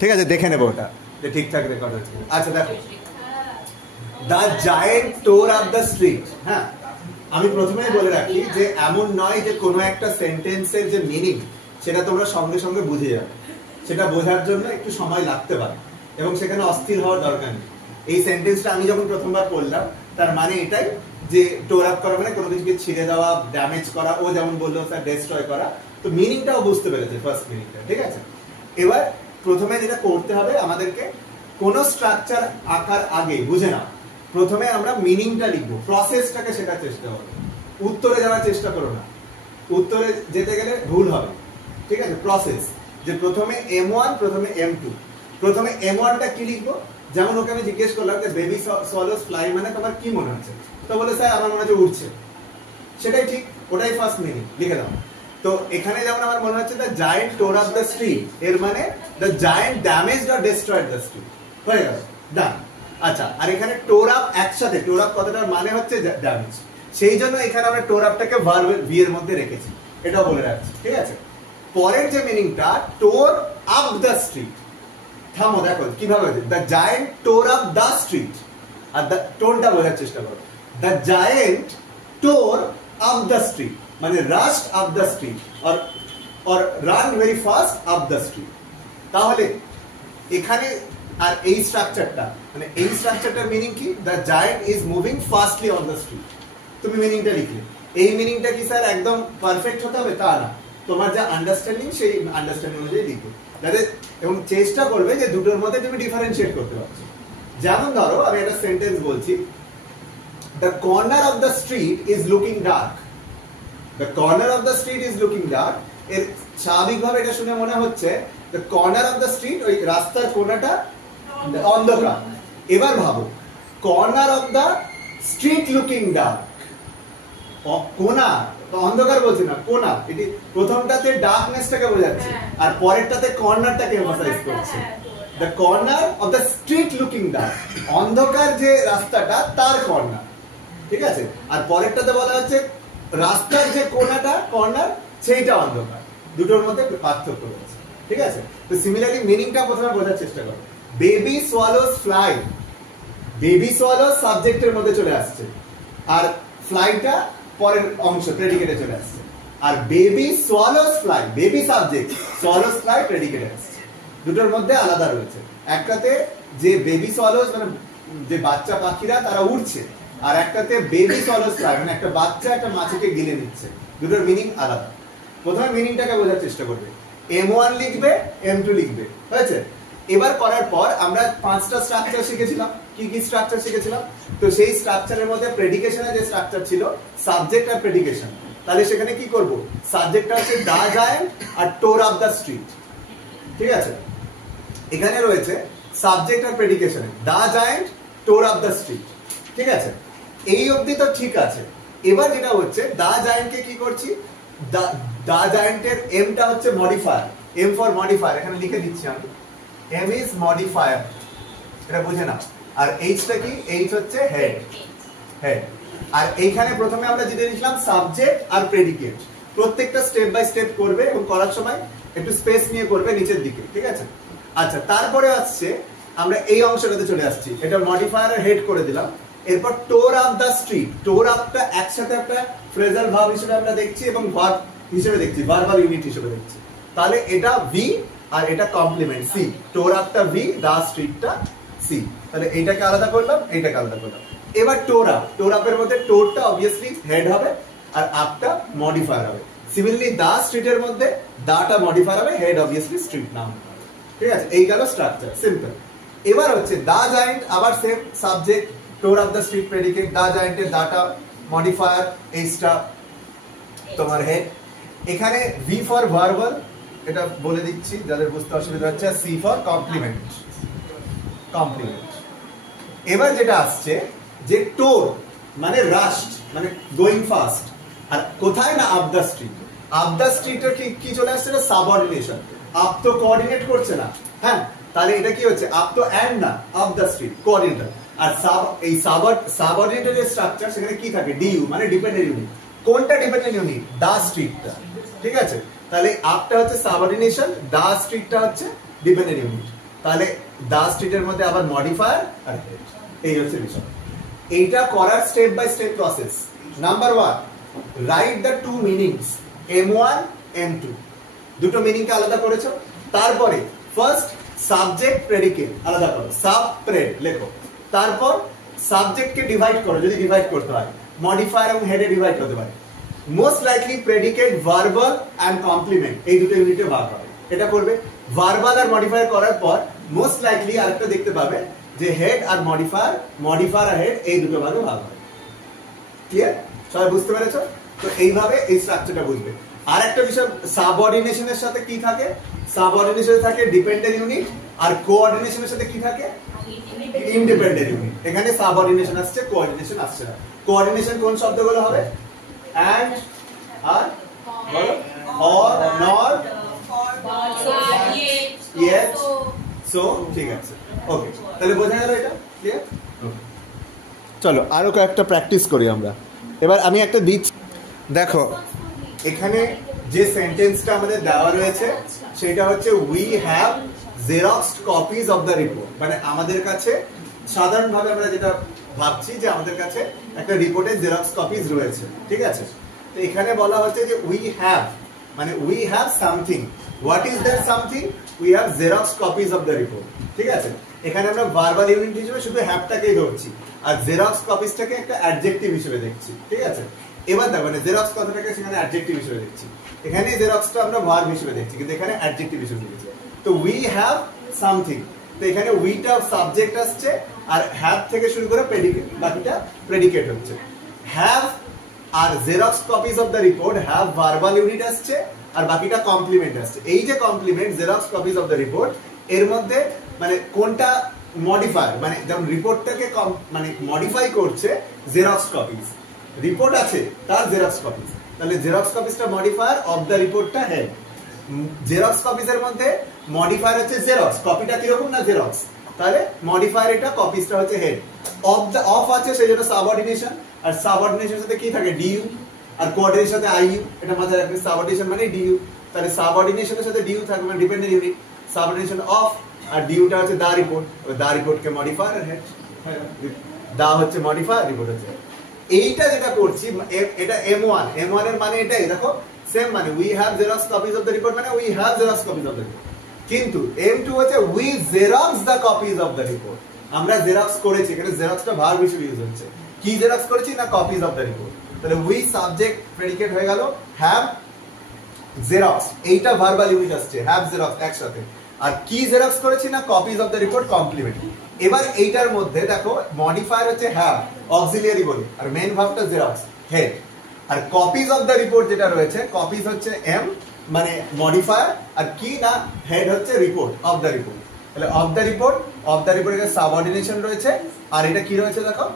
ঠিক আছে, দেখে নেবো ওটা যে ঠিকঠাক রেকর্ড হচ্ছে। আচ্ছা দেখো, দ্য জায়েন্ট টোর আপ দ্য স্ট্রিট। হ্যাঁ, আমি প্রথমেই বলে রাখি যে এমন নয় যে কোনো একটা সেন্টেন্সের যে মিনিং সেটা তোমরা সঙ্গে সঙ্গে বুঝে যাবে, সেটা বোঝার জন্য একটু সময় লাগতে পারে এবং সেখানে অস্থির হওয়ার দরকার নেই। এই সেন্টেন্সটা আমি যখন প্রথমবার পড়লাম তার মানে এটাই যে টোর আপ করা মানে কোনো কিছুকে ছিঁড়ে দেওয়া, ড্যামেজ করা, ও যেমন বললো স্যার ডেস্ট্রয় করা, তো মিনিংটাও বুঝতে পেরেছে ফার্স্ট মিনিংটা। ঠিক আছে, এবার প্রথমে যেটা করতে হবে আমাদেরকে, কোনো স্ট্রাকচার আঁকার আগে বুঝে নাও, প্রথমে আমরা মিনিংটা লিখবো, প্রসেসটাকে শেখার চেষ্টা করবো, উত্তরে যাওয়ার চেষ্টা করো না, উত্তরে যেতে গেলে ভুল হবে। ঠিক আছে, প্রসেস, যে প্রথমে M1 প্রথমে M2, প্রথমে M1টা কি লিখবো, যেমন ওকে আমি জিজ্ঞেস করলাম যে বেবি সোয়ালোস ফ্লাই মানে তোমার কি মনে হচ্ছে, তো বলে স্যার আমার মনে হচ্ছে উড়ছে, সেটাই ঠিক, ওটাই ফার্স্ট মিনিং, লিখে দাও। তো এখানে যেমন আমার মনে হচ্ছে the giant tore up the street, এর মানে the giant damaged or destroyed the street, হয়ে গেল, ডান। আচ্ছা, আর এখানে টোর আপ একসাথে, টোর আপ কথাটার মানে হচ্ছে ড্যামেজ, সেই জন্য এখানে আমরা টোর আপটাকে ভার্ব ভি এর মধ্যে রেখেছি, এটাও বলে রাখছি। ঠিক আছে, পরের যে মিনিংটা টোর আপ দ্য স্ট্রিট, থামো দেখো কিভাবে the giant tore up the street, আর দ্য টোনটা বোঝার চেষ্টা করো, the giant tore up the street মানে rushed up the street or run very fast up the street। তাহলে এখানে আর এই স্ট্রাকচারটা, মানে এই স্ট্রাকচারটার মিনিং কি, the giant is moving fastly on the street, তুমি মিনিংটা লিখলে। এই মিনিংটা কি স্যার একদম পারফেক্ট হতে হবে তা না, তোমার যা আন্ডারস্ট্যান্ডিং সেই আন্ডারস্ট্যান্ডিং অনুযায়ী লিখবে, যাতে এবং চেষ্টা করবে যে দুটোর মধ্যে তুমি ডিফারেন্সিয়েট করতে পারছো। যেমন ধরো আমি একটা সেন্টেন্স বলছি, the corner of the street is looking dark, the corner of the street is looking dark, এর স্বাভাবিকভাবে এটা শুনে মনে হচ্ছে the corner of the street, ওই রাস্তার কোণাটা অন্ধকার। এবার ভাবো, corner of the street looking dark, কোণা তো অন্ধকার বলছে না, কোণা, এটি প্রথমটাতে ডার্কনেসটাকে বোঝাচ্ছে আর পরেরটাতে কর্নারটাকে এমফাসাইজ করছে। The corner of the street looking dark, অন্ধকার যে রাস্তাটা তার কর্নার। ঠিক আছে, আর পরেরটাতে বলা হচ্ছে রাস্তার যে কোণাটা কর্নার সেইটা অন্ধকার, দুটোর মধ্যে পার্থক্য রয়েছে। ঠিক আছে, তো সিমিলারলি মিনিংটা প্রথমে বোঝার চেষ্টা করো। বেবি সোয়ালোস ফ্লাই, বেবি সোয়ালোস সাবজেক্টের মধ্যে চলে আসছে আর ফ্লাইটা পরের অংশ প্রেডিকেটে চলে আসছে, আর baby swallows fly, baby subject, swallows fly প্রেডিকেটে আসছে, দুটোর মধ্যে আলাদা রয়েছে। একটাতে যে বেবি সোয়ালোস মানে যে বাচ্চা পাখিরা তারা উড়ছে, আর একটাতে বেবি সোয়ালোস ফ্লাই মানে একটা বাচ্চা একটা মাছিকে গিলে নিচ্ছে, দুটোর মিনিং আলাদা। প্রথমে মিনিংটাকে বোঝার চেষ্টা করবে, M1 লিখবে, M2 লিখবে, হয়েছে। এবার করার পর আমরা 5টা স্ট্রাকচার শিখেছিলাম, কি কি স্ট্রাকচার শিখেছিলাম, তো সেই স্ট্রাকচারের মধ্যে প্রেডিকেশনের যে স্ট্রাকচার ছিল সাবজেক্ট আর প্রেডিকেশন, তাহলে সেখানে কি করব, সাবজেক্টটা হচ্ছে দ্য জায়ান্ট আর টোর আপ দ্য স্ট্রিট। ঠিক আছে, এখানে রয়েছে subject R প্রেডিকেশনে the giant tore up the street. ঠিক আছে, এই অবধি তো ঠিক আছে। এবার যেটা হচ্ছে দ্য জায়ান্টকে কি করছি, দ্য জায়ান্টের এমটা হচ্ছে মডিফায়ার, এম ফর মডিফায়ার, এখানে লিখে দিচ্ছি আমি, এম ইজ মডিফায়ার, এটা বুঝে নাও। আর এইচটা কি, এইচ হচ্ছে হেড, হেড। আর এইখানে প্রথমে আমরা যেটা লিখলাম সাবজেক্ট আর প্রেডিকেট, প্রত্যেকটা স্টেপ বাই স্টেপ করবে এবং করার সময় একটু স্পেস নিয়ে করবে নিচের দিকে। ঠিক আছে, আচ্ছা তারপরে আসছে আমরা এই অংশটাতে চলে আসছি, এটা মডিফায়ার আর হেড করে দিলাম। এরপর টোর আপ দ্য স্ট্রিট, টোর আপটা একসাথে একটা ফ্রেজাল ভার্ব হিসেবে আমরা দেখছি এবং ভার্ব হিসেবে দেখছি, ভার্বাল ইউনিট হিসেবে দেখছি। তাহলে এটা ভি আর এটা কমপ্লিমেন্ট সি, টোর আপটা ভি, দ্য স্ট্রিটটা সি, তাহলে এইটাকে আলাদা করলাম, এইটাকে আলাদা করলাম। এবার টোর আপ, টোর আপের মধ্যে টোরটা অবভিয়াসলি হেড হবে আর আপটা মডিফায়ার হবে। সিমিলারলি দ্য স্ট্রিটের মধ্যে দাটা মডিফায়ার হবে, হেড অবভিয়াসলি স্ট্রিট নাম হবে। ঠিক আছে, এই গেল স্ট্রাকচার, সিম্পল। এবার হচ্ছে দ্য জায়ান্ট, আবার same subject, tore up the street predicate, the জায়ান্টের দাটা মডিফায়ার, এইচটা তোমার হেড। এখানে ভি ফর ভার্বাল, এটা বলে দিচ্ছি যাদের বুঝতে অসুবিধা হচ্ছে, সি ফর কমপ্লিমেন্ট, কমপ্লিমেন্ট। এবার যেটা আসছে যে টোর মানে রাস্ট মানে গোয়িং ফাস্ট, আর কোথায় না up the street, up the স্ট্রিটের কি চলে আসছে না সাবঅর্ডিনেশন, আপ তো কোঅর্ডিনেট করছে না, হ্যাঁ, তাহলে এটা কি হচ্ছে আপ তো এন্ড না, আপ দ্য স্ট্রিট কোঅর্ডিনেটর। আর এই সাবঅর্ডিনেটের যে স্ট্রাকচার সেখানে কি থাকে, ডিইউ মানে ডিপেন্ডেন্ট ইউনিট, কোনটা ডিপেন্ডেন্ট ইউনিট, দ্য স্ট্রিটটা। ঠিক আছে, তাহলে আপটা হচ্ছে সাবঅর্ডিনেশন, দ্য স্ট্রিটটা হচ্ছে ডিপেন্ডেন্ট ইউনিট। তাহলে দা স্ট্রিটের মধ্যে আবার মডিফায়ার আর হেড, এই হচ্ছে বিষয়। এইটা করার step by step process. Number 1, write the two meanings M1 M2, দুটো মিনিংকে আলাদা করেছো। তারপরে ফার্স্ট সাবজেক্ট প্রেডিকেট আলাদা করো, সাব প্রেড লেখো। তারপর সাবজেক্টকে ডিভাইড করো, যদি ডিভাইড করতে হয় মডিফায়ার এবং হেডে ডিভাইড করতে পারে। Most likely predicate, verbal and complement, এই দুটো ইউনিটে ভাগ হবে। এটা করবে। ভার্বাল আর মডিফায়ার করার পর মোস্ট লাইকলি আরেকটা দেখতে পাবে যে হেড আর মডিফায়ার, মডিফায়ার আর হেড এই দুটো ভাগে ভাগ হবে। ক্লিয়ার? সবাই বুঝতে পেরেছো? তো এইভাবে এই স্ট্রাকচারটা বুঝবে। আর একটা বিষয়, সাবঅর্ডিনেশনের সাথে কি থাকে? সাবঅর্ডিনেশনে থাকে ডিপেন্ডেন্ট ইউনিট, আর কোঅর্ডিনেশনের সাথে কি থাকে? Independent unit. এখানে সাবঅর্ডিনেশন আসছে, কোঅর্ডিনেশন আসছে না। কোঅর্ডিনেশন কোন শব্দগুলো হবে? এন্ড, আর বলো, অর, নর, ইয়েট, সো, ঠিক আছে। ওকে, তাহলে বোঝা গেল এটা? ক্লিয়ার? চলো আরো কয়েকটা প্র্যাকটিস করি আমরা। এবার আমি একটা দিচ্ছি, দেখো এখানে যে সেন্টেন্সটা আমাদের দেওয়া রয়েছে সেটা হচ্ছে we have xeroxed copies of the report. মানে আমাদের কাছে সাধারণভাবে আমরা যেটা ভাবছি যে আমাদের কাছে একটা রিপোর্টের জেরক্স কপিজ রয়েছে, ঠিক আছে? তো এখানে বলা হচ্ছে যে উই হ্যাভ, মানে we have something. What is that something? We have xerox copies of the report, ঠিক আছে? এখানে আমরা ভার্বাল ইউনিট হিসেবে শুধু হ্যাভটাকেই ধরছি, আর জেরক্স কপিজটাকে একটা অ্যাডজেক্টিভ হিসেবে দেখছি, ঠিক আছে? এবার দেখো, মানে জেরক্স কথাটাকে সেখানে অ্যাডজেক্টিভ হিসেবে দেখছি, এখানে জেরক্সটা আমরা ভার্ব হিসেবে দেখছি, কিন্তু এখানে অ্যাডজেক্টিভ হিসেবে দেখছি। তো উই হ্যাভ সামথিং, তো এখানে উইটা সাবজেক্ট আসছে, আর হ্যাভ থেকে শুরু করে প্রেডিকেট, বাকিটা প্রেডিকেট হচ্ছে। হ্যাভ আর xerox copies of the report, have verbal unit আসছে, আর বাকিটা কমপ্লিমেন্ট আসছে। এই যে complement, xerox copies of the report, এর মধ্যে মানে কোনটা মডিফায়ার, মানে যেমন রিপোর্টটাকে মানে মডিফাই করছে জেরক্স কপিজ, রিপোর্ট আছে তার জেরক্স কপিজ, তাহলে জেরক্স কপিজটা মডিফায়ার, অফ দ্য রিপোর্টটা হেড। জেরক্স কপিজের মধ্যে মডিফায়ার হচ্ছে জেরক্স, কপিটা কিরকম না জেরক্স, তাহলে মডিফায়ার এটা, কপিজটা হচ্ছে হেড। অফ দ্য অফ আছে সেই জন্য সাবঅর্ডিনেশন, আর সাবঅর্ডিনেশনের সাথে কি থাকে? ডিইউ, আর কোঅর্ডিনেশনের সাথে আইইউ, এটা মাথায় রাখবে। সাবঅর্ডিনেশন মানে ডিইউ, তাহলে সাবঅর্ডিনেশনের সাথে ডিইউ থাকবে, মানে ডিপেন্ডেন্ট ইউনিট। সাবঅর্ডিনেশন অফ, আর ডিইউটা হচ্ছে দা রিপোর্ট, দা রিপোর্টকে মডিফায়ার আর হেড, দা হচ্ছে মডিফায়ার, রিপোর্ট হচ্ছে। এইটা যেটা করছি এটা M1, M1 এর মানে এটাই, দেখো সেম মানে we have xerox copies of the report, মানে we have xerox copies of the report. কিন্তু M2 হচ্ছে we xerox the copies of the report, আমরা জেরক্স করেছি, এখানে জেরক্সটা ভার্ব হিসেবে ইউজ হচ্ছে। কি জেরক্স করেছি না? Copies of the report. তাহলে উই সাবজেক্ট প্রেডিকেট হয়ে গেল, হ্যাভ জেরক্স, এইটা ভার্বাল ইউনিট আসছে, হ্যাভ জেরক্স একসাথে। আর কি জেরক্স করেছি না? Copies of the report, complement. এবার এইটার মধ্যে দেখো মডিফায়ার হচ্ছে হ্যাভ, অক্সিলিয়ারি বলি, আর মেইন ভার্বটা জেরক্স, হেড। আর কপিজ অফ দ্য রিপোর্ট যেটা রয়েছে, কপিজ হচ্ছে এম, মানে মডিফায়ার, আর কি না হেড হচ্ছে রিপোর্ট, অফ দ্য রিপোর্ট। তাহলে of the report, of the রিপোর্টের সাবঅর্ডিনেশন রয়েছে, আর এটা কি রয়েছে দেখো,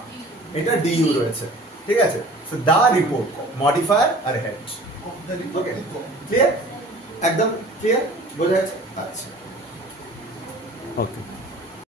এটা ডিইউ রয়েছে, ঠিক আছে? সো দা রিপোর্ট, মডিফায়ার আর হেড। Okay, clear? একদম ক্লিয়ার, বোঝা যাচ্ছে? আচ্ছা, ওকে।